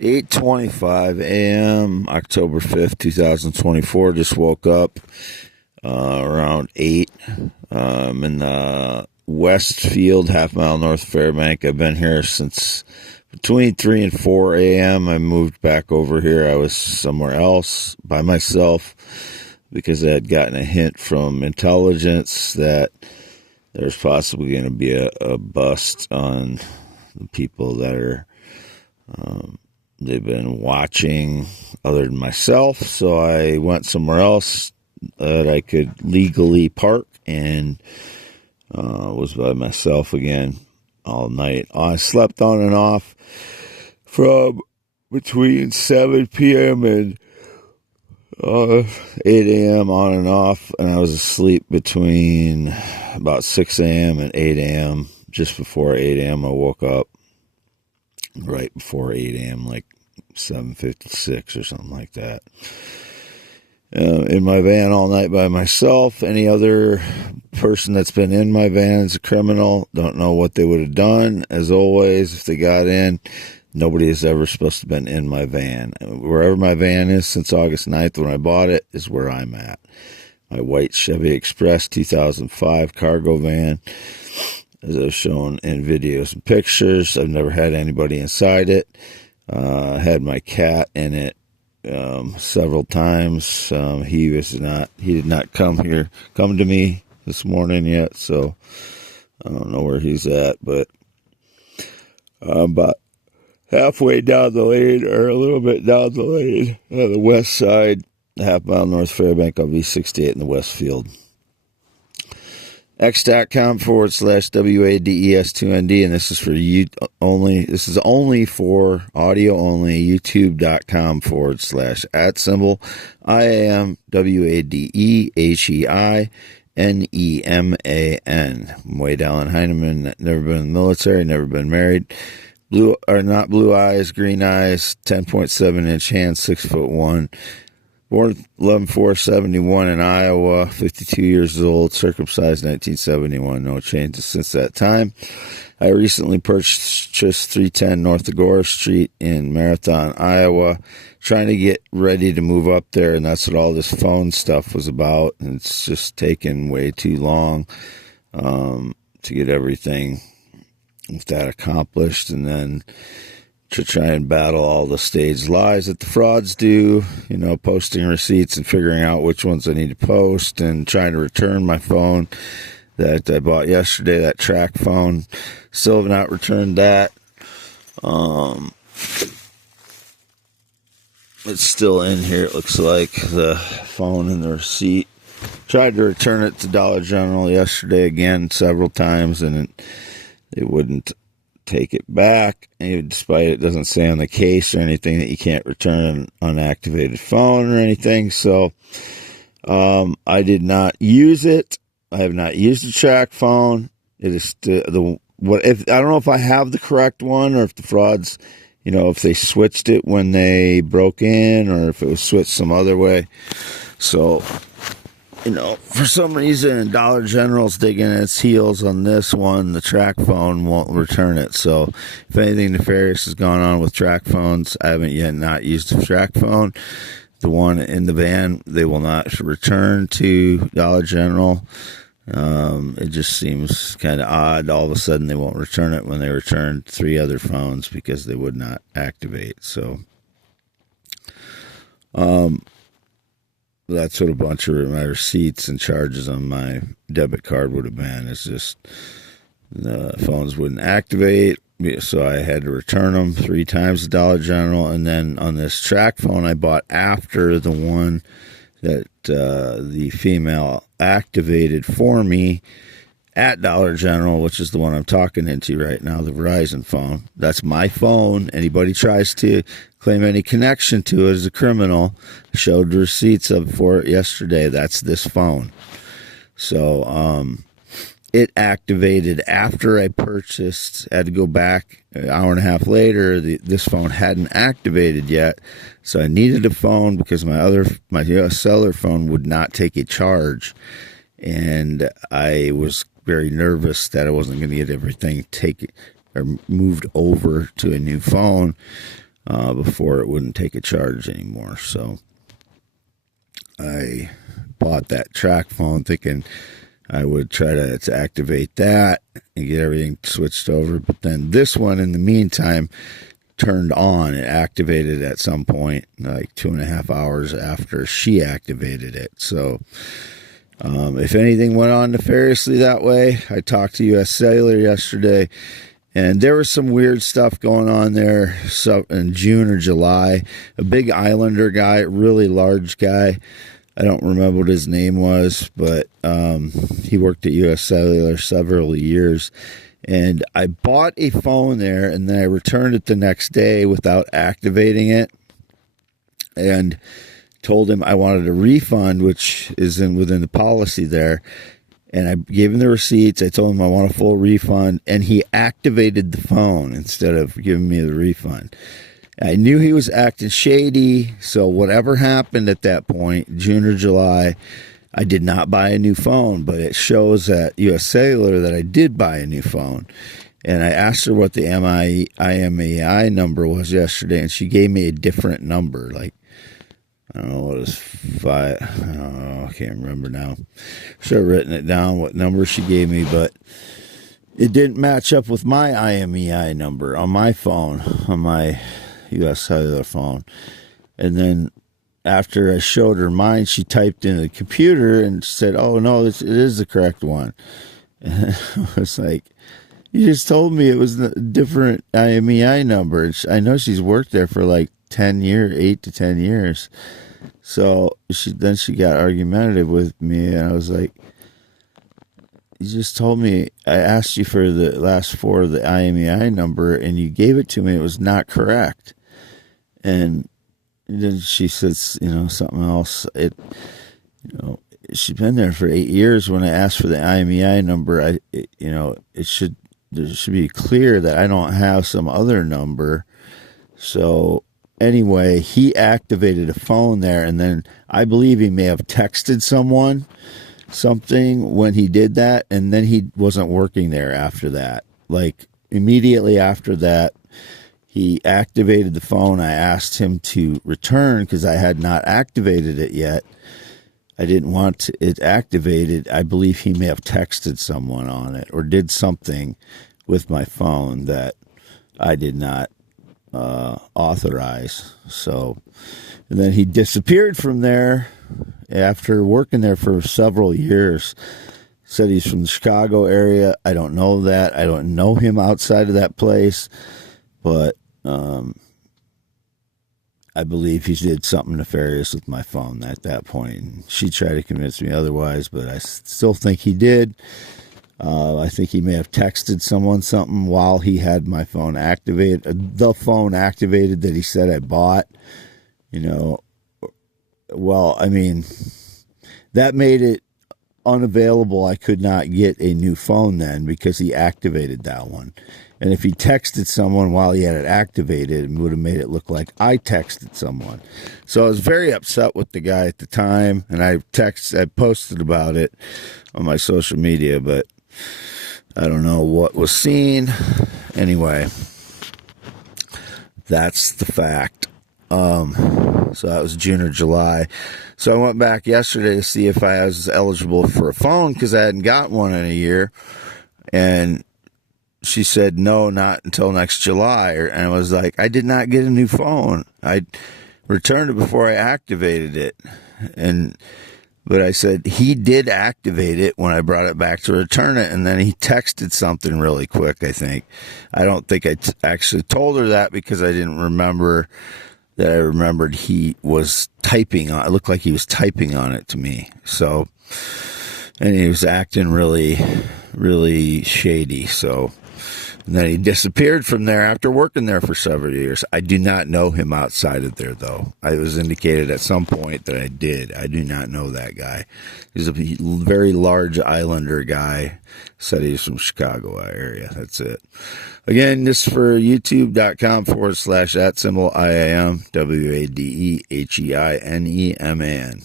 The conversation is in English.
8:25 a.m., October 5th, 2024. Just woke up around 8. In the Westfield, half mile north of Fairbank. I've been here since between 3 and 4 a.m. I moved back over here. I was somewhere else by myself because I had gotten a hint from intelligence that there's possibly going to be a bust on the people that are they've been watching other than myself. So I went somewhere else that I could legally park and was by myself again all night. I slept on and off from between 7 p.m. and 8 a.m. on and off, and I was asleep between about 6 a.m. and 8 a.m. Just before 8 a.m. I woke up right before 8 a.m., like 7:56 or something like that. In my van all night by myself. Any other person that's been in my van is a criminal. Don't know what they would have done. As always, if they got in, nobody is ever supposed to have been in my van. Wherever my van is since August 9th when I bought it is where I'm at. My white Chevy Express 2005 cargo van, as I've shown in videos and pictures. I've never had anybody inside it. I had my cat in it several times. He did not come to me this morning yet, so I don't know where he's at, but about halfway down the lane, or a little bit down the lane, on the west side, half mile north Fairbank on V68 in the Westfield. X.com/WADES2ND, and this is for you only. This is only for audio only. YouTube.com/@symbol IAMWADEHEINEMAN. I'm Wade Allen Heineman. Never been in the military. Never been married. Not blue eyes, green eyes. 10.7-inch hands. 6'1". Born 11/4/71 in Iowa, 52 years old, circumcised 1971, no changes since that time. I recently purchased 310 North Agora Street in Marathon, Iowa, trying to get ready to move up there, and that's what all this phone stuff was about, and it's just taken way too long to get everything with that accomplished, and then to try and battle all the staged lies that the frauds do, posting receipts and figuring out which ones I need to post, and trying to return my phone that I bought yesterday, that track phone. Still have not returned that. It's still in here, it looks like, the phone and the receipt. Tried to return it to Dollar General yesterday again several times, and it wouldn't take it back, and despite it doesn't say on the case or anything that you can't return an unactivated phone or anything. So I did not use it. I have not used the track phone. It is I don't know if I have the correct one, or if the frauds, if they switched it when they broke in, or if it was switched some other way. So for some reason, Dollar General's digging its heels on this one. The track phone won't return it. So if anything nefarious has gone on with track phones, I haven't yet not used the track phone. The one in the van, they will not return to Dollar General. It just seems kind of odd. All of a sudden, they won't return it when they returned 3 other phones because they would not activate. So, that's what a bunch of my receipts and charges on my debit card would have been. It's just the phones wouldn't activate, so I had to return them 3 times at Dollar General. And then on this track phone I bought after the one that the female activated for me at Dollar General, which is the one I'm talking into right now, the Verizon phone. That's my phone. Anybody tries to claim any connection to it is a criminal. I showed receipts for it yesterday. That's this phone. So it activated after I purchased. I had to go back an hour and a half later. This phone hadn't activated yet, so I needed a phone because my cellular phone would not take a charge, and I was very nervous that I wasn't going to get everything taken or moved over to a new phone. before it wouldn't take a charge anymore. So I bought that track phone thinking I would try to activate that and get everything switched over. But then this one, in the meantime, turned on. It activated at some point, like 2.5 hours after she activated it. So if anything went on nefariously that way, I talked to U.S. Cellular yesterday, and there was some weird stuff going on there. So in June or July, a big Islander guy, really large guy, I don't remember what his name was, but he worked at U.S. Cellular several years. And I bought a phone there, and then I returned it the next day without activating it, and told him I wanted a refund, which is within the policy there. And I gave him the receipts. I told him I want a full refund, and he activated the phone instead of giving me the refund. I knew he was acting shady, so whatever happened at that point, June or July, I did not buy a new phone, but it shows at U.S. Cellular that I did buy a new phone. And I asked her what the IMEI number was yesterday, and she gave me a different number. Like, I don't know what it was, I don't know, I can't remember now. Should have written it down, what number she gave me, but it didn't match up with my IMEI number on my phone, on my U.S. Cellular phone. And then after I showed her mine, she typed in the computer and said, "Oh, no, it is the correct one." And I was like, "You just told me it was a different IMEI number." I know she's worked there for like 10 years, 8 to 10 years. So she got argumentative with me, and I was like, "You just told me, I asked you for the last 4 of the IMEI number, and you gave it to me. It was not correct." And then she says, something else. She's been there for 8 years. When I asked for the IMEI number, there should be clear that I don't have some other number. So anyway, he activated a phone there, and then I believe he may have texted someone something when he did that, and then he wasn't working there after that. Like immediately after that, he activated the phone. I asked him to return because I had not activated it yet. I didn't want it activated. I believe he may have texted someone on it or did something with my phone that I did not authorize. So, and then he disappeared from there after working there for several years. Said he's from the Chicago area. I don't know that. I don't know him outside of that place. But I believe he did something nefarious with my phone at that point. And she tried to convince me otherwise, but I still think he did. I think he may have texted someone something while he had my phone activated, the phone activated that he said I bought. Well, I mean, that made it unavailable. I could not get a new phone then because he activated that one. And if he texted someone while he had it activated, it would have made it look like I texted someone. So I was very upset with the guy at the time, and I posted about it on my social media, but I don't know what was seen. Anyway, that's the fact. So that was June or July. So I went back yesterday to see if I was eligible for a phone because I hadn't got one in a year. And she said, no, not until next July. And I was like, I did not get a new phone. I returned it before I activated it. But I said, he did activate it when I brought it back to return it. And then he texted something really quick, I think. I don't think I actually told her that because I didn't remember that. I remembered he was typing on it. It looked like he was typing on it to me. So, and he was acting really, really shady. So, and then he disappeared from there after working there for several years. I do not know him outside of there, though. I was indicated at some point that I did. I do not know that guy. He's a very large Islander guy. Said he's from Chicago area. That's it. Again, this is for youtube.com/@IAM WADEHEINEMAN.